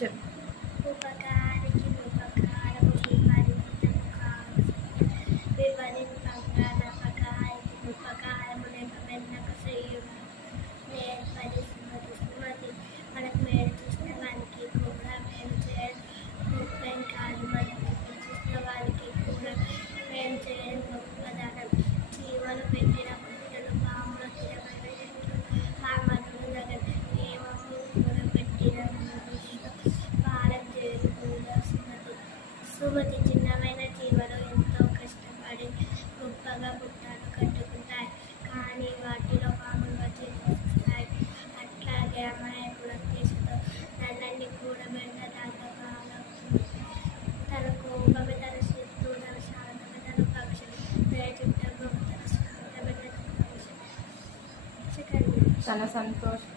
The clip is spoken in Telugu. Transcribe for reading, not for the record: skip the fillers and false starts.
చెప్పు. ఉపకారికి ఉపకారము విపరీతము కాదు, విపరీతంగానపకారికి ఉపకారము నెపమెన్నక చేయును. నేర్పరి సుమతి సుమతి మనకు మేలు చూసిన వానికి కూడా మేలు చేయడం గొప్పేం కాదు, మనకు చూసిన వారికి కూడా మేలు చేయడం గొప్పదనం. చీమలు పెట్టిన పుట్టలు పాముల స్థిరమైన చెట్లు పామరుడు దగ్గర ఏమమ్ము కూర పెట్టిన పాలన చేయదు కూడా సుమతి. సుమతి చిన్నమైన జీవలు ఎంతో కష్టపడి గొప్పగా పుట్టాలు కట్టుకుంటాయి, కానీ వాటిలో పాములు వచ్చి నివసిస్తాయి. అట్లాగే అమాయకుడు కేసుతో నన్నన్ని కూడబెడితే రాతకాలవుతుంది. తన కోపమే తన శత్రు, తన శాంతమే తన పక్షి, దయచుట్టము తన శాంతమే తన పక్షి. తన సంతోషం